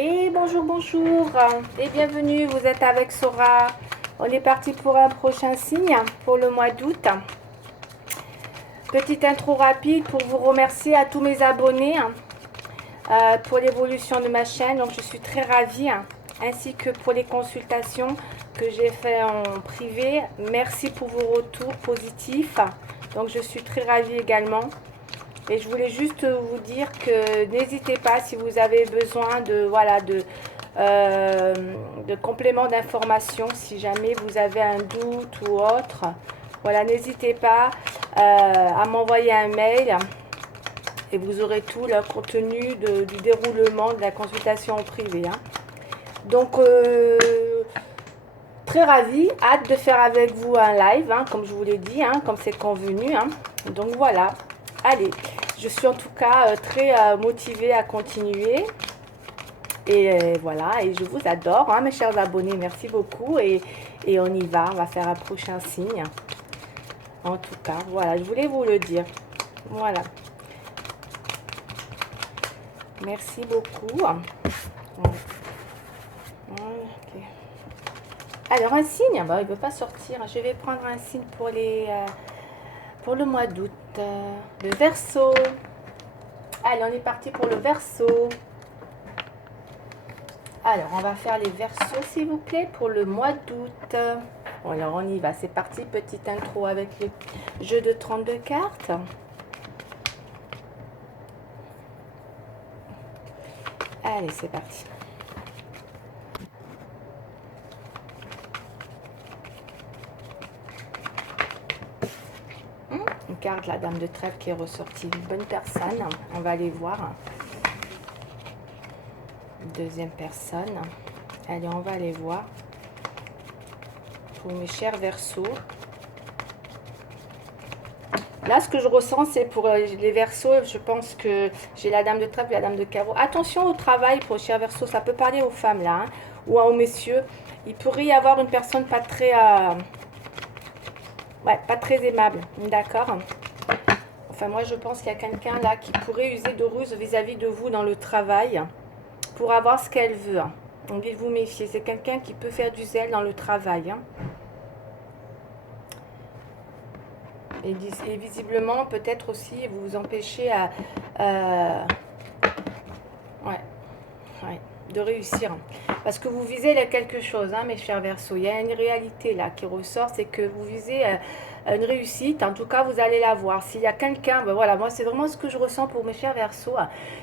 Et bonjour, bonjour et bienvenue, vous êtes avec Sora. On est parti pour un prochain signe pour le mois d'août. Petite intro rapide pour vous remercier à tous mes abonnés pour l'évolution de ma chaîne. Donc je suis très ravie, ainsi que pour les consultations que j'ai fait en privé. Merci pour vos retours positifs. Donc je suis très ravie également. Et je voulais juste vous dire que n'hésitez pas si vous avez besoin de compléments d'information, si jamais vous avez un doute ou autre. Voilà, n'hésitez pas à m'envoyer un mail et vous aurez tout le contenu du déroulement de la consultation en privé. Donc, très ravie, hâte de faire avec vous un live, comme je vous l'ai dit, comme c'est convenu. Donc voilà, allez, je suis en tout cas très motivée à continuer. Et voilà, et je vous adore, mes chers abonnés, merci beaucoup. Et on y va, on va faire un prochain signe. En tout cas, voilà, je voulais vous le dire. Voilà. Merci beaucoup. Voilà. Okay. Alors, un signe, il ne veut pas sortir. Je vais prendre un signe pour le mois d'août. Le Verseau. Allez, on est parti pour le Verseau. Alors, on va faire les Verseaux, s'il vous plaît, pour le mois d'août. Bon, alors, on y va. C'est parti. Petite intro avec le jeu de 32 cartes. Allez, c'est parti. Une carte, la dame de trèfle qui est ressortie. Une bonne personne. On va aller voir. Deuxième personne. Allez, on va aller voir. Pour mes chers Verseaux. Là, ce que je ressens, c'est pour les Verseaux, je pense que j'ai la dame de trèfle et la dame de carreau. Attention au travail pour les chers Verseaux, ça peut parler aux femmes là, ou aux messieurs. Il pourrait y avoir une personne pas très, pas très aimable, d'accord. Enfin, moi, je pense qu'il y a quelqu'un là qui pourrait user de ruse vis-à-vis de vous dans le travail pour avoir ce qu'elle veut. Donc, il vous méfier. C'est quelqu'un qui peut faire du zèle dans le travail. Et visiblement, peut-être aussi, vous vous empêchez de réussir. Parce que vous visez là quelque chose, mes chers Verseaux. Il y a une réalité là qui ressort, c'est que vous visez une réussite. En tout cas, vous allez la voir. S'il y a quelqu'un, voilà, moi c'est vraiment ce que je ressens pour mes chers Verseaux.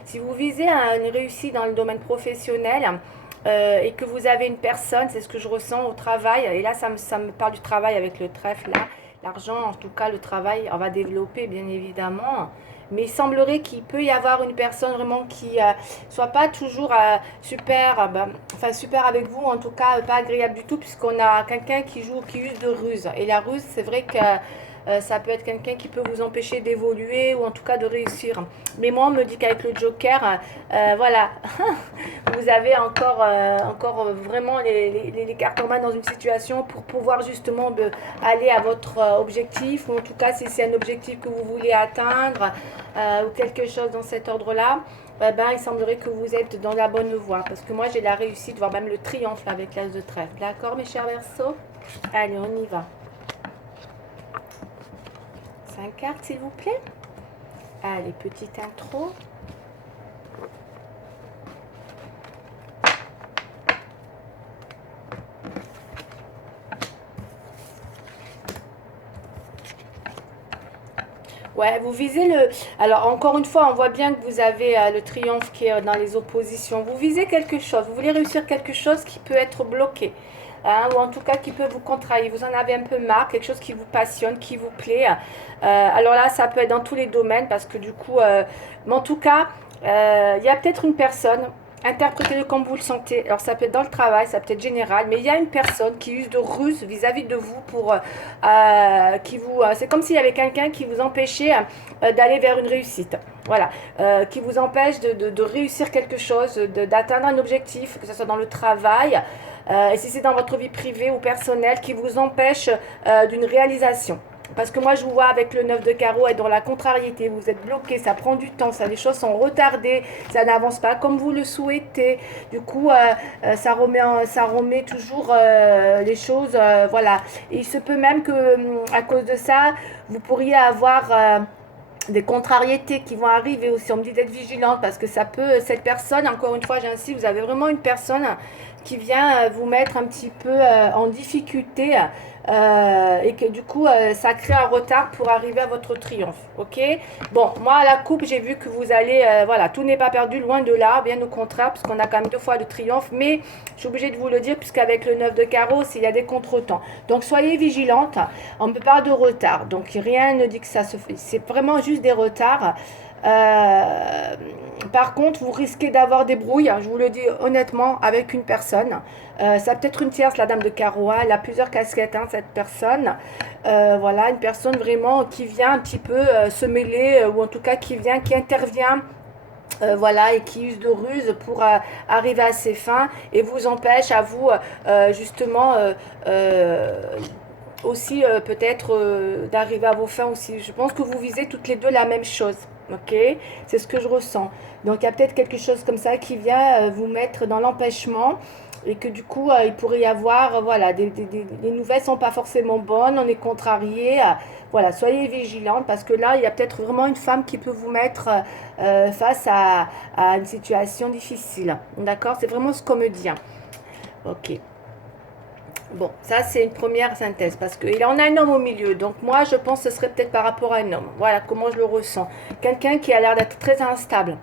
Si vous visez une réussite dans le domaine professionnel, et que vous avez une personne, c'est ce que je ressens au travail. Et là, ça me parle du travail avec le trèfle là. L'argent, en tout cas, le travail, on va développer, bien évidemment. Mais il semblerait qu'il peut y avoir une personne vraiment qui soit pas toujours super avec vous, en tout cas pas agréable du tout, puisqu'on a quelqu'un qui use de ruse. Et la ruse, c'est vrai que ça peut être quelqu'un qui peut vous empêcher d'évoluer ou en tout cas de réussir. Mais moi, on me dit qu'avec le Joker, voilà, vous avez encore vraiment les cartes en main dans une situation pour pouvoir justement aller à votre objectif, ou en tout cas si c'est un objectif que vous voulez atteindre ou quelque chose dans cet ordre-là. Il semblerait que vous êtes dans la bonne voie, parce que moi j'ai la réussite, voire même le triomphe avec l'as de trèfle. D'accord, mes chers Verseaux? Allez, on y va. 5 cartes, s'il vous plaît. Allez, petite intro. Ouais, vous visez le... Alors, encore une fois, on voit bien que vous avez le triomphe qui est dans les oppositions. Vous visez quelque chose, vous voulez réussir quelque chose qui peut être bloqué. Ou en tout cas qui peut vous contrarier. Vous en avez un peu marre, quelque chose qui vous passionne, qui vous plaît. Alors là, ça peut être dans tous les domaines, parce que du coup... mais en tout cas, il y a peut-être une personne... Interprétez-le comme vous le sentez. Alors, ça peut être dans le travail, ça peut être général, mais il y a une personne qui use de ruse vis-à-vis de vous pour c'est comme s'il y avait quelqu'un qui vous empêchait d'aller vers une réussite. Voilà, qui vous empêche de réussir quelque chose, d'atteindre un objectif, que ce soit dans le travail, et si c'est dans votre vie privée ou personnelle, qui vous empêche d'une réalisation. Parce que moi, je vous vois avec le 9 de carreau être dans la contrariété. Vous êtes bloqué, ça prend du temps, ça, les choses sont retardées, ça n'avance pas comme vous le souhaitez. Du coup, ça remet toujours les choses, voilà. Et il se peut même que, à cause de ça, vous pourriez avoir des contrariétés qui vont arriver aussi. On me dit d'être vigilante parce que ça peut, cette personne, encore une fois, j'insiste, vous avez vraiment une personne qui vient vous mettre un petit peu en difficulté et que du coup, ça crée un retard pour arriver à votre triomphe. Ok. Bon, moi, à la coupe, j'ai vu que vous allez, voilà, tout n'est pas perdu, loin de là, bien au contraire, puisqu'on a quand même 2 fois de triomphe, mais je suis obligée de vous le dire, puisqu'avec le 9 de carreau, il y a des contretemps. Donc, soyez vigilante. On ne peut pas de retard. Donc, rien ne dit que ça se fait. C'est vraiment juste des retards. Par contre, vous risquez d'avoir des brouilles, je vous le dis honnêtement, avec une personne. Ça peut être une tierce, la dame de carreau, hein, elle a plusieurs casquettes, hein, cette personne. Voilà, une personne vraiment qui vient un petit peu se mêler, ou en tout cas qui vient, qui intervient. Voilà, et qui use de ruse pour arriver à ses fins et vous empêche à vous justement aussi peut-être d'arriver à vos fins aussi. Je pense que vous visez toutes les deux la même chose. Ok, c'est ce que je ressens. Donc il y a peut-être quelque chose comme ça qui vient vous mettre dans l'empêchement et que du coup il pourrait y avoir voilà les nouvelles sont pas forcément bonnes, on est contrarié. Voilà, soyez vigilante parce que là il y a peut-être vraiment une femme qui peut vous mettre face à une situation difficile. D'accord, c'est vraiment ce qu'on me dit. Hein. Ok. Bon, ça c'est une première synthèse parce qu'il en a un homme au milieu. Donc moi je pense que ce serait peut-être par rapport à un homme. Voilà comment je le ressens. Quelqu'un qui a l'air d'être très instable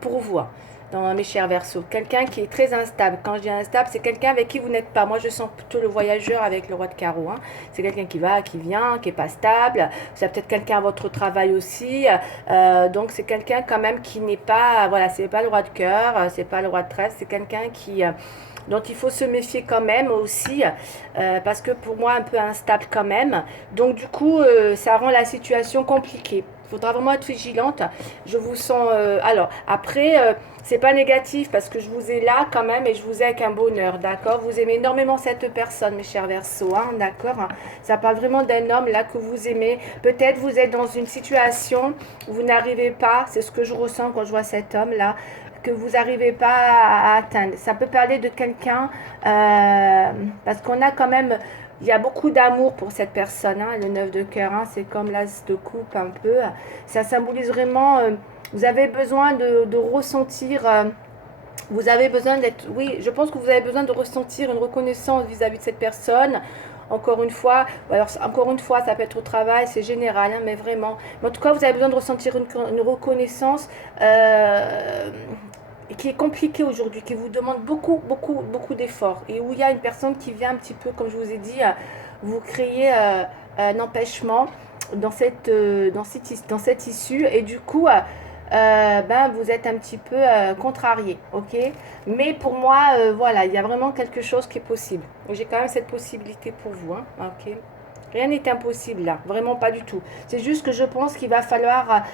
pour vous, hein, dans mes chers Verseaux. Quelqu'un qui est très instable. Quand je dis instable, c'est quelqu'un avec qui vous n'êtes pas. Moi je sens plutôt le voyageur avec le roi de carreau. Hein. C'est quelqu'un qui va, qui vient, qui n'est pas stable. C'est peut-être quelqu'un à votre travail aussi. Donc c'est quelqu'un quand même qui n'est pas, voilà, c'est pas le roi de cœur, c'est pas le roi de trèfle, c'est quelqu'un qui dont il faut se méfier quand même aussi, parce que pour moi un peu instable quand même. Donc du coup, ça rend la situation compliquée. Il faudra vraiment être vigilante. Je vous sens. Alors après, c'est pas négatif parce que je vous ai là quand même et je vous ai avec un bonheur, d'accord. Vous aimez énormément cette personne, mes chers Verseaux, hein, d'accord. Hein. Ça parle vraiment d'un homme là que vous aimez. Peut-être vous êtes dans une situation où vous n'arrivez pas. C'est ce que je ressens quand je vois cet homme là que vous n'arrivez pas à atteindre. Ça peut parler de quelqu'un, parce qu'on a quand même, il y a beaucoup d'amour pour cette personne, hein, le 9 de cœur, hein, c'est comme l'as de coupe un peu. Ça symbolise vraiment, vous avez besoin de ressentir, vous avez besoin d'être, oui, je pense que vous avez besoin de ressentir une reconnaissance vis-à-vis de cette personne. Encore une fois, alors encore une fois, ça peut être au travail, c'est général, hein, mais vraiment. Mais en tout cas, vous avez besoin de ressentir une reconnaissance qui est compliquée aujourd'hui, qui vous demande beaucoup, beaucoup, beaucoup d'efforts. Et où il y a une personne qui vient un petit peu, comme je vous ai dit, vous créer un empêchement dans cette issue. Et du coup, ben, vous êtes un petit peu contrarié, ok. Mais pour moi, voilà, il y a vraiment quelque chose qui est possible. J'ai quand même cette possibilité pour vous, hein, ok. Rien n'est impossible là, vraiment pas du tout. C'est juste que je pense qu'il va falloir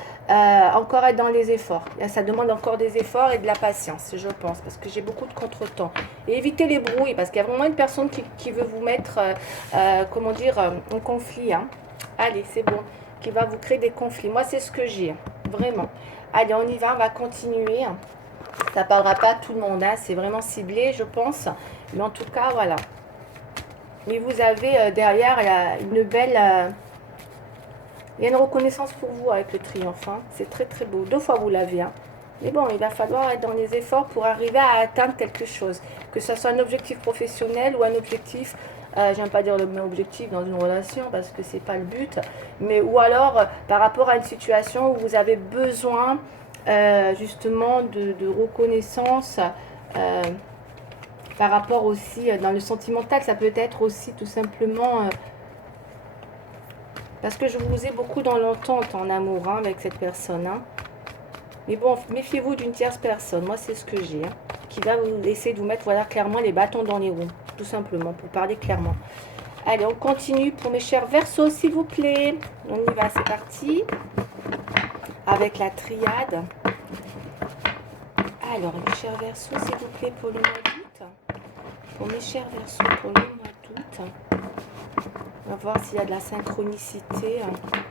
encore être dans les efforts. Ça demande encore des efforts et de la patience, je pense, parce que j'ai beaucoup de contretemps. Et évitez les brouilles, parce qu'il y a vraiment une personne qui veut vous mettre, comment dire, en conflit. Hein. Allez, c'est bon, qui va vous créer des conflits. Moi, c'est ce que j'ai, vraiment. Allez, on y va, on va continuer. Ça ne parlera pas à tout le monde, hein. C'est vraiment ciblé, je pense. Mais en tout cas, voilà. Mais vous avez derrière une belle... il y a une reconnaissance pour vous avec le triomphe. Hein. C'est très très beau. 2 fois vous l'avez. Hein. Mais bon, il va falloir être dans les efforts pour arriver à atteindre quelque chose. Que ce soit un objectif professionnel ou un objectif... j'aime pas dire le même objectif dans une relation parce que c'est pas le but. Mais ou alors par rapport à une situation où vous avez besoin justement de reconnaissance... par rapport aussi dans le sentimental, ça peut être aussi tout simplement parce que je vous ai beaucoup dans l'entente en amour hein, avec cette personne. Hein. Mais bon, méfiez-vous d'une tierce personne. Moi, c'est ce que j'ai. Hein, qui va vous essayer de vous mettre voilà, clairement les bâtons dans les roues. Tout simplement, pour parler clairement. Allez, on continue pour mes chers Verseaux, s'il vous plaît. On y va, c'est parti. Avec la triade. Alors, mes chers Verseaux, s'il vous plaît, pour le mois d'août. Pour mes chers Verseaux, pour le mois d'août. On va voir s'il y a de la synchronicité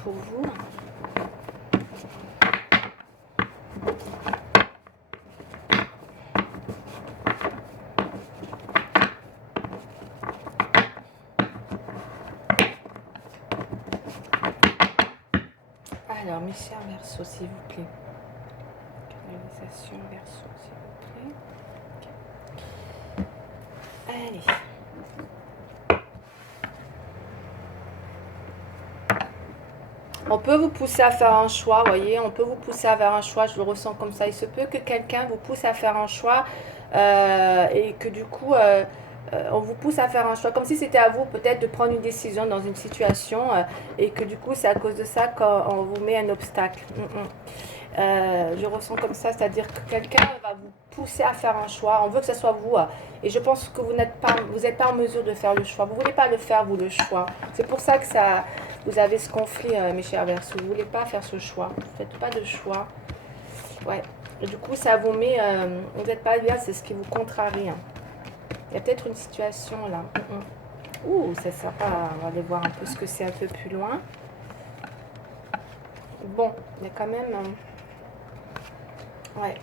pour vous. Alors, mes chers Verseaux, s'il vous plaît. Canalisation Verseau, s'il vous plaît. Allez. On peut vous pousser à faire un choix, voyez, on peut vous pousser à faire un choix, je le ressens comme ça. Il se peut que quelqu'un vous pousse à faire un choix et que du coup, on vous pousse à faire un choix, comme si c'était à vous peut-être de prendre une décision dans une situation et que du coup, c'est à cause de ça qu'on vous met un obstacle. Je ressens comme ça, c'est-à-dire que quelqu'un va vous pousser à faire un choix, on veut que ce soit vous, et je pense que vous n'êtes pas en mesure de faire le choix, vous ne voulez pas le faire, vous, le choix. C'est pour ça que vous avez ce conflit, mes chers Verseaux, vous ne voulez pas faire ce choix, vous ne faites pas de choix. Ouais, et du coup, ça vous met, vous n'êtes pas bien, c'est ce qui vous contrarie. Il y a peut-être une situation là. Ouh, c'est sympa, on va aller voir un peu ce que c'est un peu plus loin. Bon, il y a quand même... ouais.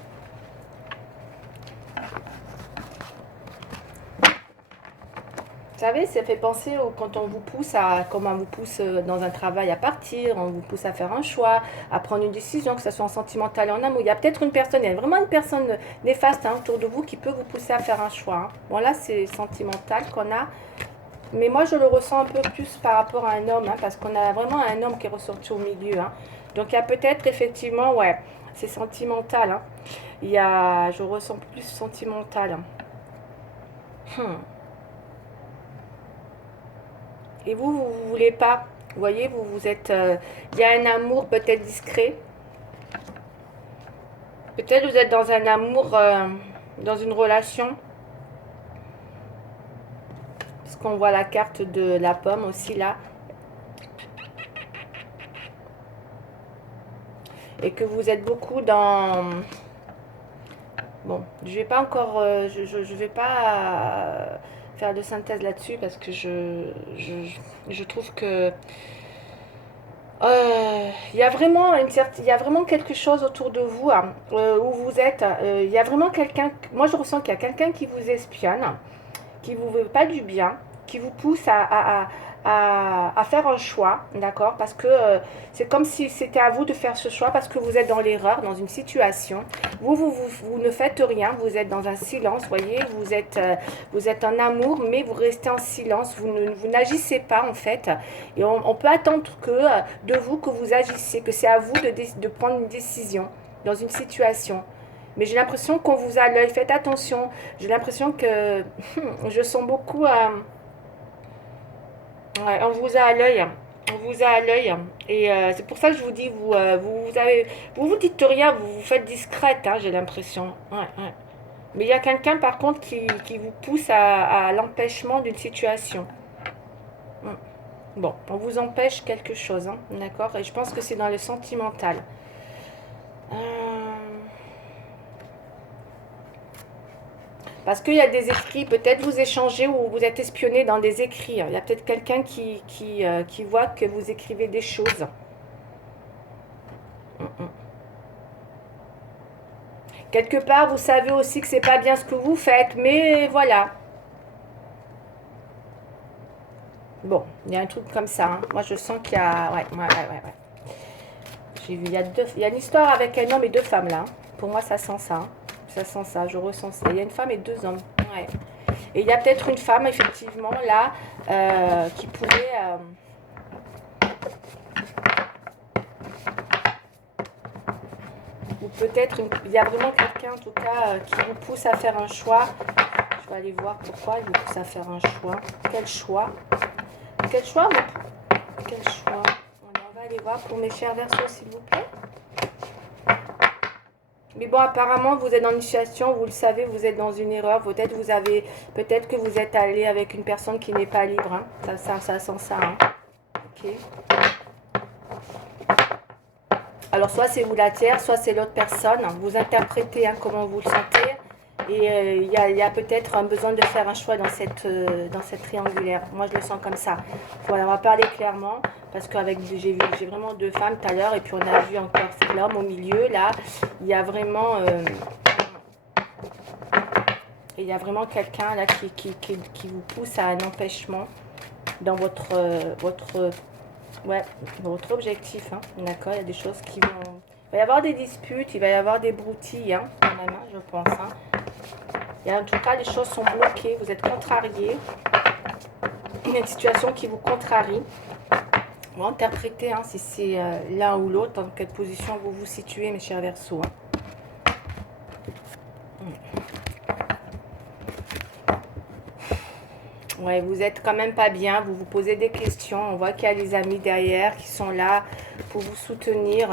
Vous savez, ça fait penser quand on vous pousse comment on vous pousse dans un travail à partir, on vous pousse à faire un choix, à prendre une décision, que ce soit en sentimental ou en amour. Il y a peut-être une personne, il y a vraiment une personne néfaste autour de vous qui peut vous pousser à faire un choix. Bon, là, c'est sentimental qu'on a. Mais moi, je le ressens un peu plus par rapport à un homme, parce qu'on a vraiment un homme qui est ressorti au milieu. Donc, il y a peut-être effectivement, ouais, c'est sentimental. Je ressens plus sentimental. Et vous voulez pas. Vous voyez, vous êtes... il y a un amour peut-être discret. Peut-être vous êtes dans un amour, dans une relation. Parce qu'on voit la carte de la pomme aussi là. Et que vous êtes beaucoup dans... Bon, je vais pas encore... je vais pas faire de synthèse là-dessus parce que je trouve que... il y a vraiment il y a vraiment quelque chose autour de vous où vous êtes. Il y a vraiment quelqu'un. Moi, je ressens qu'il y a quelqu'un qui vous espionne, qui vous veut pas du bien, qui vous pousse à faire un choix, d'accord? Parce que c'est comme si c'était à vous de faire ce choix parce que vous êtes dans l'erreur, dans une situation. Vous ne faites rien, vous êtes dans un silence, voyez, vous êtes en amour, mais vous restez en silence, vous n'agissez pas en fait. Et on peut attendre de vous que vous agissiez, que c'est à vous de prendre une décision dans une situation. Mais j'ai l'impression qu'on vous a à l'œil, faites attention. J'ai l'impression que je sens beaucoup ouais, on vous a à l'œil. On vous a à l'œil. Et c'est pour ça que je vous dis, vous dites rien, vous vous faites discrète, j'ai l'impression. Ouais, ouais. Mais il y a quelqu'un par contre qui vous pousse à l'empêchement d'une situation. Bon, on vous empêche quelque chose, d'accord? Et je pense que c'est dans le sentimental. Parce qu'il y a des écrits, peut-être vous échangez ou vous êtes espionné dans des écrits. Il y a peut-être quelqu'un qui voit que vous écrivez des choses. Quelque part, vous savez aussi que c'est pas bien ce que vous faites, mais voilà. Bon, il y a un truc comme ça. Moi, je sens qu'il y a... Ouais. J'ai vu, il y a une histoire avec un homme et deux femmes, là. Pour moi, ça sent ça. Ça sent ça, je ressens ça. Il y a une femme et deux hommes. Ouais. Et il y a peut-être une femme, effectivement, là, qui pourrait... ou peut-être, il y a vraiment quelqu'un, en tout cas, qui vous pousse à faire un choix. Je vais aller voir pourquoi il vous pousse à faire un choix. Quel choix? Quel choix? Quel choix? On va aller voir pour mes chers Verseaux, s'il vous plaît. Mais bon, apparemment, vous êtes dans une situation, vous le savez, vous êtes dans une erreur. Peut-être que vous êtes allé avec une personne qui n'est pas libre. Ça sent ça. Ok. Alors, soit c'est vous la tiers, soit c'est l'autre personne. Vous interprétez comment vous le sentez. Et il y a peut-être un besoin de faire un choix dans cette triangulaire. Moi, je le sens comme ça. Voilà, on va parler clairement. Parce qu'avec j'ai vraiment deux femmes tout à l'heure. Et puis, on a vu encore c'est l'homme au milieu. Là, il y a vraiment... il y a vraiment quelqu'un là qui vous pousse à un empêchement dans ouais, votre objectif. Hein. D'accord, il y a des choses qui vont... Il va y avoir des disputes, il va y avoir des broutilles, hein, quand même, hein, je pense. Hein. Et en tout cas, les choses sont bloquées, vous êtes contrariés. Il y a une situation qui vous contrarie. Vous interprétez hein, si c'est l'un ou l'autre, dans quelle position vous vous situez, mes chers Verseaux. Hein. Ouais, vous êtes quand même pas bien, vous vous posez des questions. On voit qu'il y a des amis derrière qui sont là pour vous soutenir.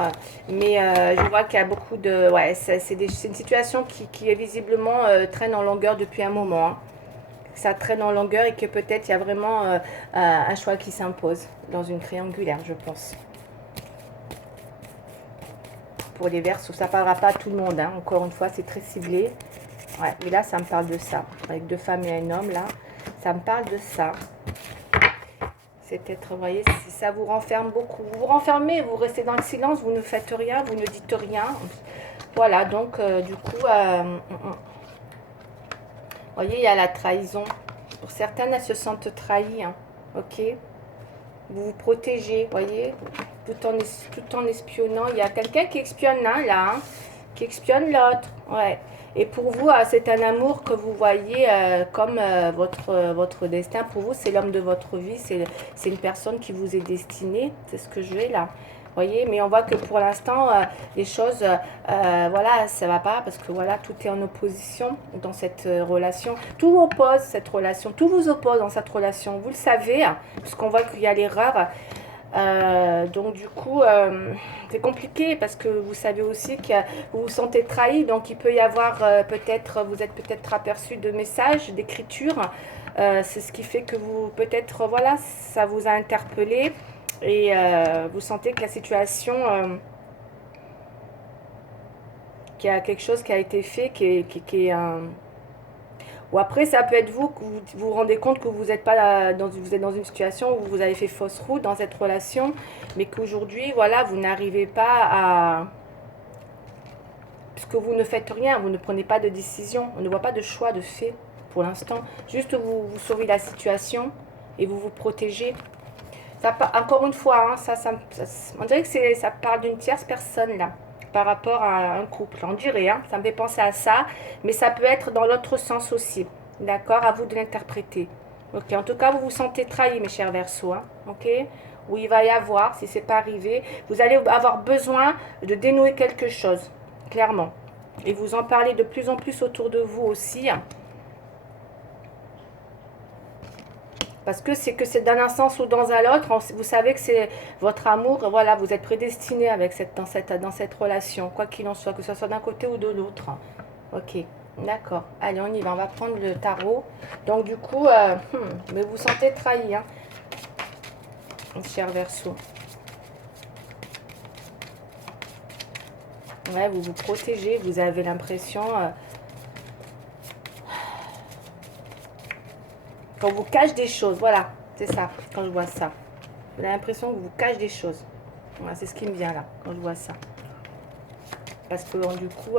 Mais je vois qu'il y a beaucoup de... Ouais, c'est une situation qui est visiblement traîne en longueur depuis un moment. Hein. Ça traîne en longueur et que peut-être il y a vraiment un choix qui s'impose dans une triangulaire, je pense. Pour les Verseaux, ça ne parlera pas à tout le monde. Hein. Encore une fois, c'est très ciblé. Ouais, mais là, ça me parle de ça. Avec deux femmes et un homme, là. Ça me parle de ça. C'est peut-être, vous voyez, si ça vous renferme beaucoup. Vous vous renfermez, vous restez dans le silence, vous ne faites rien, vous ne dites rien. Voilà, donc, du coup, vous voyez, il y a la trahison. Pour certaines, elles se sentent trahies, hein, ok. Vous vous protégez, vous voyez, tout en espionnant. Il y a quelqu'un qui espionne un, là, hein, qui espionne l'autre, ouais. Et pour vous, c'est un amour que vous voyez comme votre destin. Pour vous, c'est l'homme de votre vie. C'est une personne qui vous est destinée. C'est ce que je vais là. Vous voyez, mais on voit que pour l'instant, les choses, voilà, ça va pas. Parce que voilà, tout est en opposition dans cette relation. Tout oppose cette relation. Tout vous oppose dans cette relation. Vous le savez, hein, puisqu'on voit qu'il y a l'erreur. Donc du coup, c'est compliqué parce que vous savez aussi que vous vous sentez trahi. Donc il peut y avoir peut-être, vous êtes peut-être aperçu de messages, d'écriture. C'est ce qui fait que vous, peut-être, voilà, ça vous a interpellé. Et vous sentez que la situation, qu'il y a quelque chose qui a été fait, qui est un... Ou après, ça peut être vous que vous rendez compte que vous êtes pas vous êtes dans une situation où vous avez fait fausse route dans cette relation, mais qu'aujourd'hui, voilà, vous n'arrivez pas à... Parce que vous ne faites rien, vous ne prenez pas de décision, on ne voit pas de choix de fait pour l'instant. Juste vous sauvez la situation et vous vous protégez. Ça, encore une fois, hein, on dirait que ça parle d'une tierce personne là, par rapport à un couple. On dirait, hein, ça me fait penser à ça, mais ça peut être dans l'autre sens aussi. D'accord, à vous de l'interpréter. Ok, en tout cas, vous vous sentez trahi, mes chers Verseaux. Hein, ok, où il va y avoir, si c'est pas arrivé, vous allez avoir besoin de dénouer quelque chose, clairement. Et vous en parlez de plus en plus autour de vous aussi. Hein. Parce que c'est dans un sens ou dans un autre, vous savez que c'est votre amour, voilà, vous êtes prédestiné avec dans cette relation, quoi qu'il en soit, que ce soit d'un côté ou de l'autre. Ok, d'accord. Allez, on y va, on va prendre le tarot. Donc du coup, mais vous vous sentez trahi, hein, cher Verseau. Ouais, vous vous protégez, vous avez l'impression... Quand on vous cache des choses, voilà, c'est ça, quand je vois ça. J'ai l'impression que vous cache des choses. Voilà, c'est ce qui me vient là, quand je vois ça. Parce que du coup,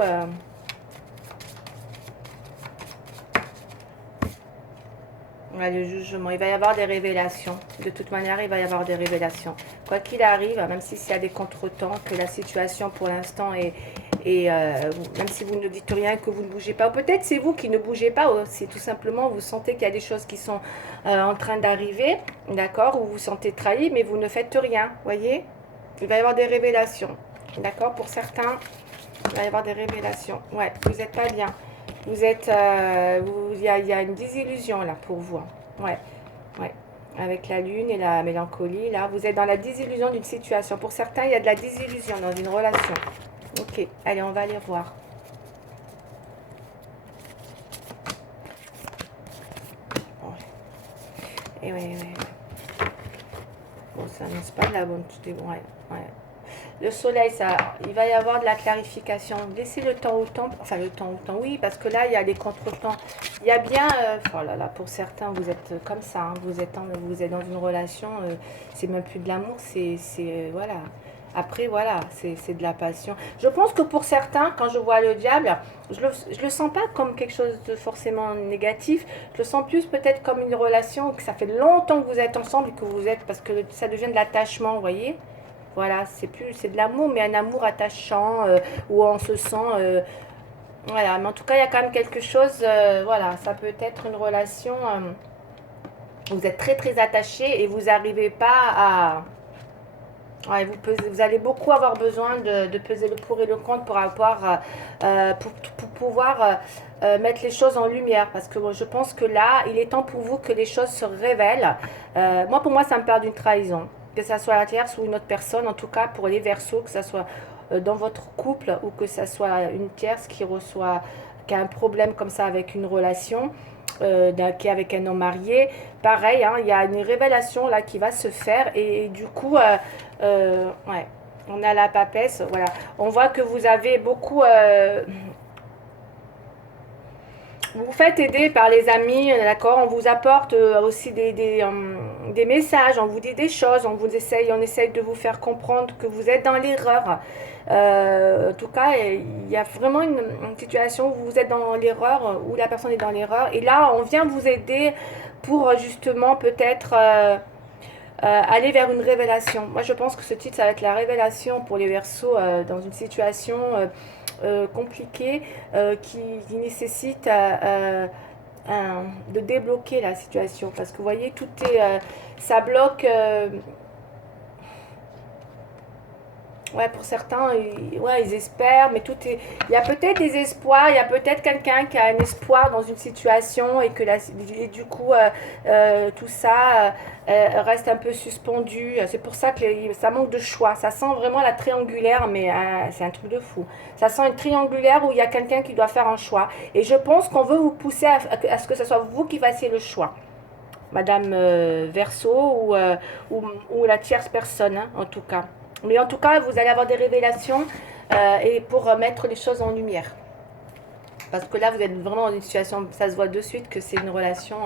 le jugement, il va y avoir des révélations. De toute manière, il va y avoir des révélations. Quoi qu'il arrive, même s'il y a des contretemps, que la situation pour l'instant est... Et même si vous ne dites rien, que vous ne bougez pas, peut-être c'est vous qui ne bougez pas, c'est tout simplement, vous sentez qu'il y a des choses qui sont en train d'arriver, d'accord, ou vous vous sentez trahi, mais vous ne faites rien, voyez. Il va y avoir des révélations, d'accord, pour certains, il va y avoir des révélations. Ouais, vous n'êtes pas bien. Vous êtes, il y a une désillusion là pour vous. Hein. Ouais, ouais. Avec la lune et la mélancolie, là, vous êtes dans la désillusion d'une situation. Pour certains, il y a de la désillusion dans une relation. Ok, allez, on va aller voir. Et ouais. Bon, ça n'annonce pas de la bonne... Ouais, ouais. Le soleil, ça, il va y avoir de la clarification. Laissez le temps au temps, enfin le temps au temps, oui, parce que là, il y a des contretemps. Il y a bien, oh là là, pour certains, vous êtes comme ça, hein, vous êtes dans une relation, c'est même plus de l'amour, voilà. Après, voilà, c'est de la passion. Je pense que pour certains, quand je vois le diable, je le sens pas comme quelque chose de forcément négatif. Je le sens plus peut-être comme une relation, que ça fait longtemps que vous êtes ensemble et que vous êtes, parce que ça devient de l'attachement, vous voyez. Voilà, c'est de l'amour, mais un amour attachant, où on se sent, voilà. Mais en tout cas, il y a quand même quelque chose, voilà, ça peut être une relation, où vous êtes très très attaché et vous n'arrivez pas à, ouais, vous allez beaucoup avoir besoin de peser le pour et le contre pour avoir, pour pouvoir mettre les choses en lumière. Parce que je pense que là, il est temps pour vous que les choses se révèlent. Moi, pour moi, ça me parle d'une trahison. Que ça soit la tierce ou une autre personne, en tout cas pour les Verseaux, que ça soit dans votre couple ou que ça soit une tierce qui a un problème comme ça avec une relation, qui est avec un homme marié. Pareil, hein, il y a une révélation là qui va se faire et du coup, ouais, on a la papesse, voilà. On voit que vous avez beaucoup, vous vous faites aider par les amis, d'accord. On vous apporte aussi des messages, on vous dit des choses, on essaye de vous faire comprendre que vous êtes dans l'erreur. En tout cas, il y a vraiment une situation où vous êtes dans l'erreur, où la personne est dans l'erreur. Et là, on vient vous aider pour justement peut-être aller vers une révélation. Moi, je pense que ce titre, ça va être la révélation pour les Verseaux dans une situation compliquée qui nécessite de débloquer la situation. Parce que vous voyez, tout est, ça bloque. Ouais, pour certains, ouais, ils espèrent, mais tout est. Il y a peut-être des espoirs, il y a peut-être quelqu'un qui a un espoir dans une situation et que et du coup, tout ça reste un peu suspendu. C'est pour ça que ça manque de choix. Ça sent vraiment la triangulaire, mais c'est un truc de fou. Ça sent une triangulaire où il y a quelqu'un qui doit faire un choix. Et je pense qu'on veut vous pousser à ce que ce soit vous qui fassiez le choix. Madame Verseau ou la tierce personne, hein, en tout cas. Mais en tout cas, vous allez avoir des révélations et pour mettre les choses en lumière. Parce que là, vous êtes vraiment dans une situation, ça se voit de suite que c'est une relation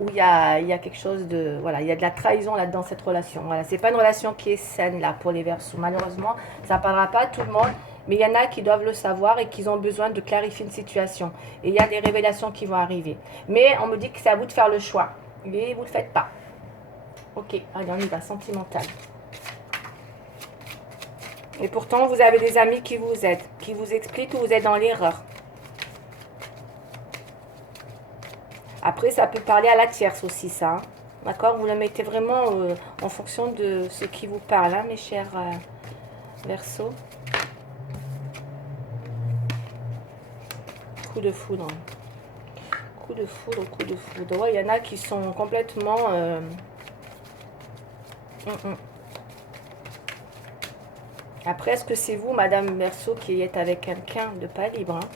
où il y a quelque chose de... Voilà, il y a de la trahison là-dedans, cette relation. Voilà, c'est pas une relation qui est saine là pour les Verseaux. Malheureusement, ça ne parlera pas à tout le monde. Mais il y en a qui doivent le savoir et qui ont besoin de clarifier une situation. Et il y a des révélations qui vont arriver. Mais on me dit que c'est à vous de faire le choix. Mais vous ne le faites pas. Ok, allez, on y va, sentimental. Et pourtant, vous avez des amis qui vous aident, qui vous expliquent où vous êtes dans l'erreur. Après, ça peut parler à la tierce aussi, ça. Hein. D'accord. Vous le mettez vraiment en fonction de ce qui vous parle, hein, mes chers Verseaux. Coup de foudre. Coup de foudre, coup de foudre. Ouais, il y en a qui sont complètement... Après, est-ce que c'est vous, Madame Verseau, qui êtes avec quelqu'un de pas libre, hein?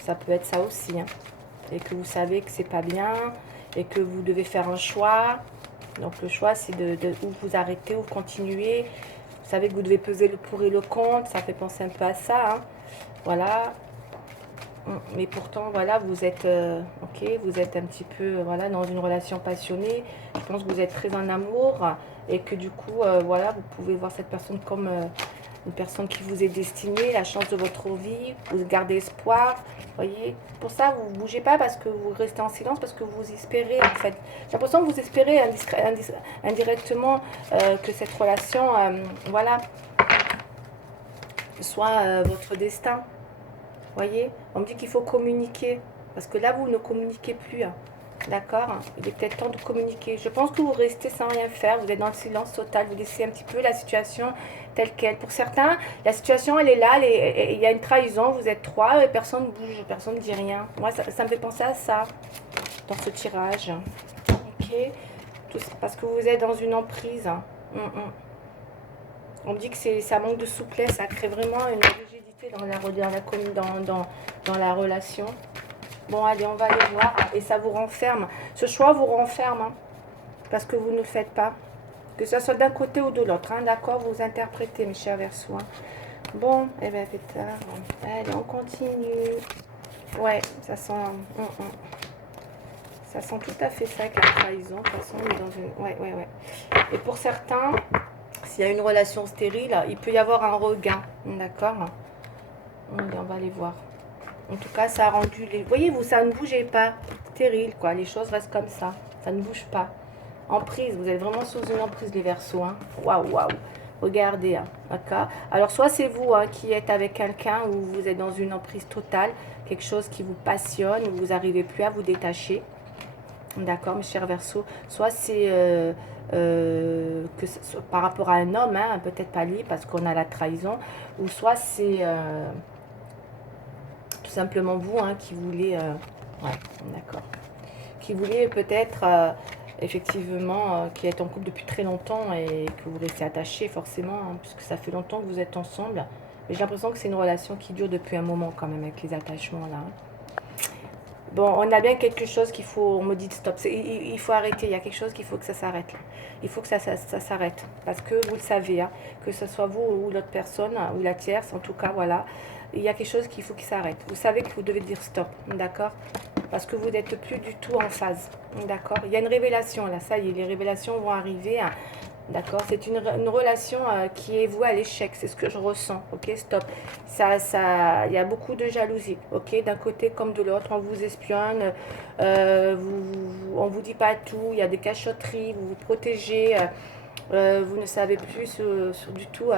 Ça peut être ça aussi, hein. Et que vous savez que c'est pas bien et que vous devez faire un choix. Donc le choix, c'est de où vous arrêtez ou continuer. Vous savez que vous devez peser le pour et le contre. Ça fait penser un peu à ça, hein. Voilà. Mais pourtant, voilà, vous êtes, ok, vous êtes un petit peu, voilà, dans une relation passionnée. Je pense que vous êtes très en amour et que du coup, voilà, vous pouvez voir cette personne comme une personne qui vous est destinée, la chance de votre vie, vous gardez espoir, voyez. Pour ça, vous ne bougez pas parce que vous restez en silence, parce que vous espérez, en fait. J'ai l'impression que vous espérez indirectement que cette relation, voilà, soit votre destin. Voyez, on me dit qu'il faut communiquer. Parce que là, vous ne communiquez plus. Hein. D'accord. Il est peut-être temps de communiquer. Je pense que vous restez sans rien faire. Vous êtes dans le silence total. Vous laissez un petit peu la situation telle qu'elle. Pour certains, la situation, elle est là. Il y a une trahison. Vous êtes trois et personne ne bouge. Personne ne dit rien. Moi, ça me fait penser à ça dans ce tirage. Ok. Parce que vous êtes dans une emprise. On me dit que ça manque de souplesse. Ça crée vraiment une rigidité dans la relation. Bon, allez, on va aller voir. Et ça vous renferme. Ce choix vous renferme. Hein, parce que vous ne le faites pas. Que ce soit d'un côté ou de l'autre, hein, d'accord? Vous interprétez, mes chers Verseaux. Hein. Bon, et bien, pétard. Allez, on continue. Ouais, ça sent... Ça sent tout à fait ça avec la trahison. De toute façon, on est dans une... Ouais, ouais, ouais. Et pour certains, s'il y a une relation stérile, il peut y avoir un regain, d'accord? On va aller voir. En tout cas, ça a rendu... Voyez-vous, ça ne bougeait pas. Stérile, quoi. Les choses restent comme ça. Ça ne bouge pas. Emprise, vous êtes vraiment sous une emprise, les Verseaux. Hein. Waouh, waouh. Regardez, hein, d'accord. Alors, soit c'est vous hein, qui êtes avec quelqu'un ou vous êtes dans une emprise totale, quelque chose qui vous passionne, où vous n'arrivez plus à vous détacher. D'accord, mes chers Verseaux. Soit c'est par rapport à un homme, hein, peut-être pas lui, parce qu'on a la trahison, ou soit c'est tout simplement vous hein, qui voulez... ouais, d'accord. Qui voulez peut-être... effectivement, qui est en couple depuis très longtemps et que vous restez attaché forcément, hein, puisque ça fait longtemps que vous êtes ensemble. Mais j'ai l'impression que c'est une relation qui dure depuis un moment quand même avec les attachements là. Hein. Bon, on a bien quelque chose qu'il faut, on me dit stop, il faut arrêter, il y a quelque chose qu'il faut que ça s'arrête. Il faut que ça s'arrête, parce que vous le savez, hein, que ce soit vous ou l'autre personne, ou la tierce, en tout cas, voilà, il y a quelque chose qu'il faut qu'il s'arrête. Vous savez que vous devez dire stop, d'accord? Parce que vous n'êtes plus du tout en phase, d'accord? Il y a une révélation, là, ça y est, les révélations vont arriver, hein. D'accord, c'est une relation qui est vouée à l'échec, c'est ce que je ressens, ok, stop. Il y a beaucoup de jalousie, ok, d'un côté comme de l'autre, on vous espionne, on vous dit pas tout, il y a des cachotteries, vous vous protégez, vous ne savez plus du tout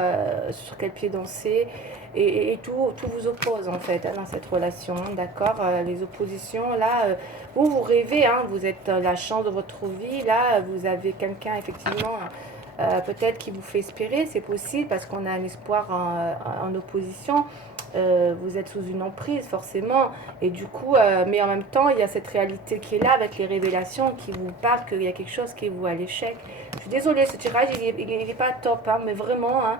sur quel pied danser, et tout vous oppose en fait hein, dans cette relation, hein, d'accord, les oppositions, là, vous rêvez, hein, vous êtes la chance de votre vie, là, vous avez quelqu'un effectivement... peut-être qui vous fait espérer, c'est possible, parce qu'on a un espoir en opposition. Vous êtes sous une emprise, forcément. Et du coup, mais en même temps, il y a cette réalité qui est là, avec les révélations qui vous parlent qu'il y a quelque chose qui est voué à l'échec. Je suis désolée, ce tirage, il est pas top, hein, mais vraiment, hein,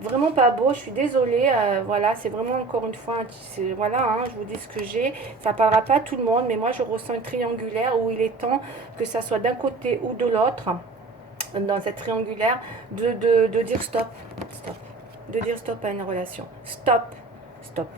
vraiment pas beau. Je suis désolée. Voilà, c'est vraiment, encore une fois, voilà, hein, je vous dis ce que j'ai. Ça parlera pas à tout le monde, mais moi, je ressens une triangulaire où il est temps que ça soit d'un côté ou de l'autre, dans cette triangulaire, de dire stop, stop, de dire stop à une relation, stop, stop.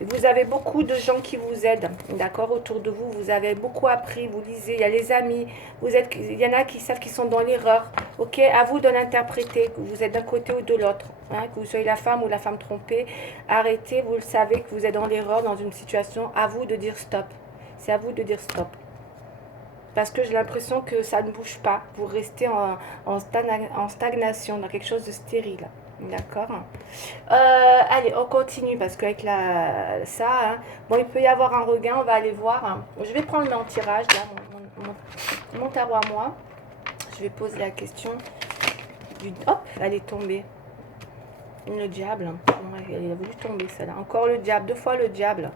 Et vous avez beaucoup de gens qui vous aident, d'accord, autour de vous, vous avez beaucoup appris, vous lisez, il y a les amis, il y en a qui savent qu'ils sont dans l'erreur, ok, à vous de l'interpréter, que vous êtes d'un côté ou de l'autre, hein, que vous soyez la femme ou la femme trompée, arrêtez, vous le savez que vous êtes dans l'erreur, dans une situation, à vous de dire stop, c'est à vous de dire stop. Parce que j'ai l'impression que ça ne bouge pas. Vous restez en stagnation, dans quelque chose de stérile. D'accord. Allez, on continue, parce qu'avec ça, hein, bon, il peut y avoir un regain, on va aller voir. Hein. Je vais prendre mon tirage, là, mon tarot à moi. Je vais poser la question. Hop, elle est tombée. Le diable. Ouais, elle a voulu tomber, celle-là. Encore le diable, 2 fois le diable.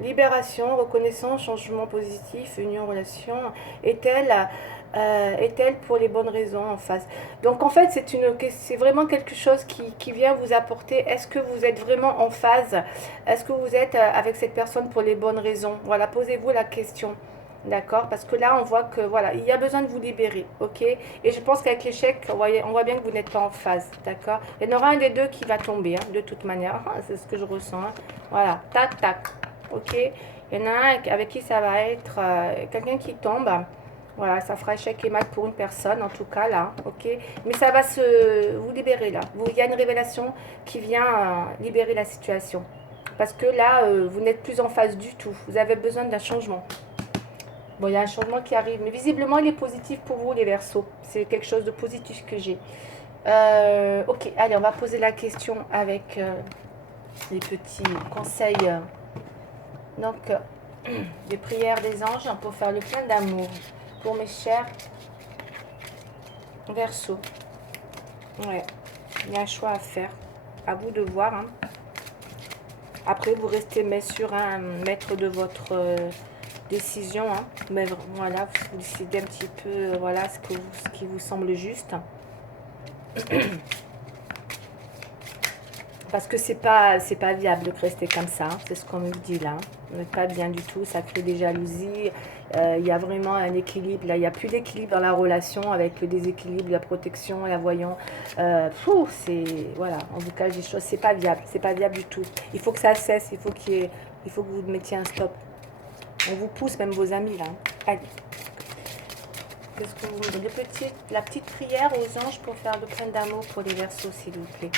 Libération, reconnaissance, changement positif, union, relation, est-elle pour les bonnes raisons en face? Donc en fait, c'est vraiment quelque chose qui vient vous apporter. Est-ce que vous êtes vraiment en phase? Est-ce que vous êtes avec cette personne pour les bonnes raisons? Voilà, posez-vous la question. D'accord? Parce que là, on voit que, voilà, il y a besoin de vous libérer, ok? Et je pense qu'avec l'échec, on voit bien que vous n'êtes pas en phase, d'accord? Il y en aura un des deux qui va tomber, hein, de toute manière. C'est ce que je ressens, hein. Voilà, tac, tac, ok? Il y en a un avec qui ça va être quelqu'un qui tombe. Voilà, ça fera échec et mat pour une personne, en tout cas, là, ok? Mais ça va vous libérer, là. Il y a une révélation qui vient libérer la situation. Parce que là, vous n'êtes plus en phase du tout. Vous avez besoin d'un changement. Bon, il y a un changement qui arrive, mais visiblement, il est positif pour vous, les Verseaux. C'est quelque chose de positif que j'ai. Ok, allez, on va poser la question avec les petits conseils. Donc, des prières des anges pour faire le plein d'amour pour mes chers Verseaux. Ouais, il y a un choix à faire. À vous de voir. Hein. Après, vous restez sur un maître de votre... décision, hein. Mais voilà, vous décidez un petit peu, voilà, ce qui vous semble juste. Parce que c'est pas viable de rester comme ça, hein. C'est ce qu'on me dit là. Vous n'êtes pas bien du tout, ça crée des jalousies. Il y a vraiment un équilibre. Là, il n'y a plus d'équilibre dans la relation avec le déséquilibre, la protection, la voyant. C'est voilà. En tout cas, des choses, c'est pas viable du tout. Il faut que ça cesse. Il faut que vous mettiez un stop. On vous pousse, même vos amis là, hein. Allez. Qu'est-ce que vous me dites? La petite prière aux anges pour faire le plein d'amour pour les Verseaux, s'il vous plaît.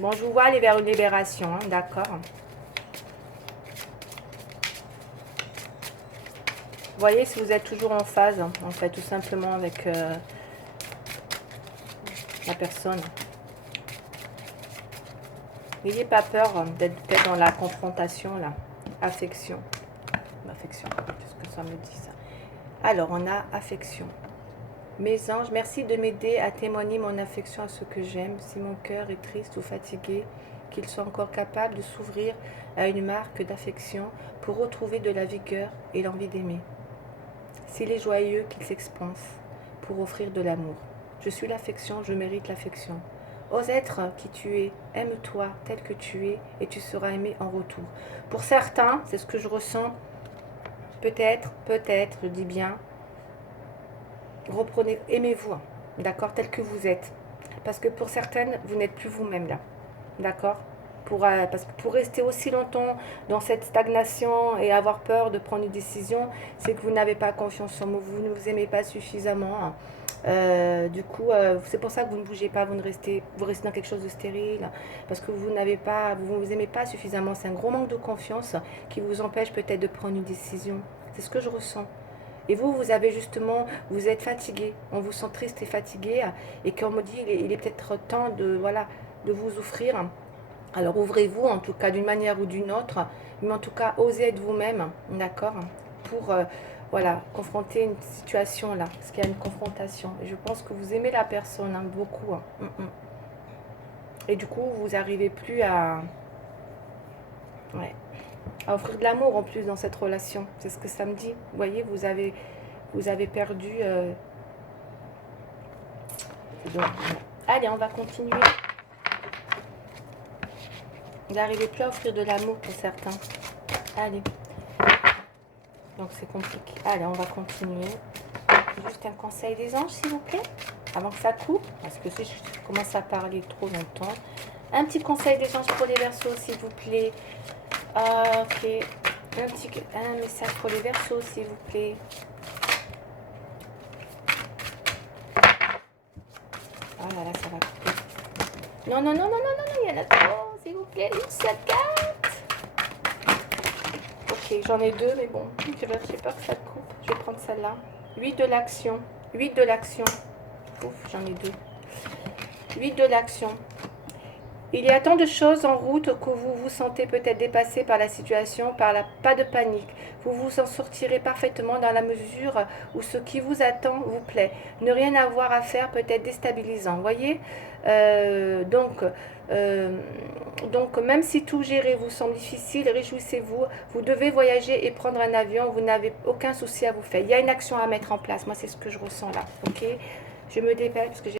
Bon, je vous vois aller vers une libération, hein, d'accord. Vous voyez si vous êtes toujours en phase, hein, en fait, tout simplement avec la personne. N'ayez pas peur d'être dans la confrontation, là. Affection. Affection, qu'est-ce que ça me dit, ça? Alors, on a affection. Mes anges, merci de m'aider à témoigner mon affection à ceux que j'aime. Si mon cœur est triste ou fatigué, qu'il soit encore capable de s'ouvrir à une marque d'affection pour retrouver de la vigueur et l'envie d'aimer. S'il est joyeux, qu'il s'expanse pour offrir de l'amour. Je suis l'affection, je mérite l'affection. Ose être qui tu es, aime-toi tel que tu es et tu seras aimé en retour. Pour certains, c'est ce que je ressens, peut-être, je dis bien, reprenez, aimez-vous, d'accord, tel que vous êtes. Parce que pour certaines, vous n'êtes plus vous-même là, d'accord. Parce que pour rester aussi longtemps dans cette stagnation et avoir peur de prendre une décision, c'est que vous n'avez pas confiance en vous ne vous aimez pas suffisamment. Du coup, c'est pour ça que vous ne bougez pas, vous restez dans quelque chose de stérile, parce que vous ne vous aimez pas suffisamment. C'est un gros manque de confiance qui vous empêche peut-être de prendre une décision. C'est ce que je ressens. Et vous avez justement, vous êtes fatigué, on vous sent triste et fatigué, et qu'on me dit, il est peut-être temps de, voilà, de vous offrir. Alors ouvrez-vous, en tout cas d'une manière ou d'une autre, mais en tout cas osez être vous-même, d'accord, pour voilà, confronter une situation là, parce qu'il y a une confrontation. Et je pense que vous aimez la personne, hein, beaucoup. Et du coup, vous n'arrivez plus à offrir de l'amour en plus dans cette relation. C'est ce que ça me dit. Vous voyez, vous avez perdu. Donc, allez, on va continuer. Vous n'arrivez plus à offrir de l'amour pour certains. Allez. Donc c'est compliqué. Allez, on va continuer. Juste un conseil des anges, s'il vous plaît. Avant que ça coupe. Parce que si je commence à parler trop longtemps. Un petit conseil des anges pour les Verseaux, s'il vous plaît. Ok. Un message pour les Verseaux, s'il vous plaît. Oh là là, ça va couper. Non, il y en a trop, s'il vous plaît. Une seule carte. Ok, j'en ai deux, mais bon, j'ai peur que ça coupe. Je vais prendre celle-là. 8 de l'action. 8 de l'action. Ouf, j'en ai deux. 8 de l'action. Il y a tant de choses en route que vous vous sentez peut-être dépassé par la situation, pas de panique. Vous vous en sortirez parfaitement dans la mesure où ce qui vous attend vous plaît. Ne rien avoir à faire peut être déstabilisant, voyez. Donc, même si tout gérer vous semble difficile, réjouissez-vous. Vous devez voyager et prendre un avion. Vous n'avez aucun souci à vous faire. Il y a une action à mettre en place. Moi, c'est ce que je ressens là. Ok. Je me dépêche parce que j'ai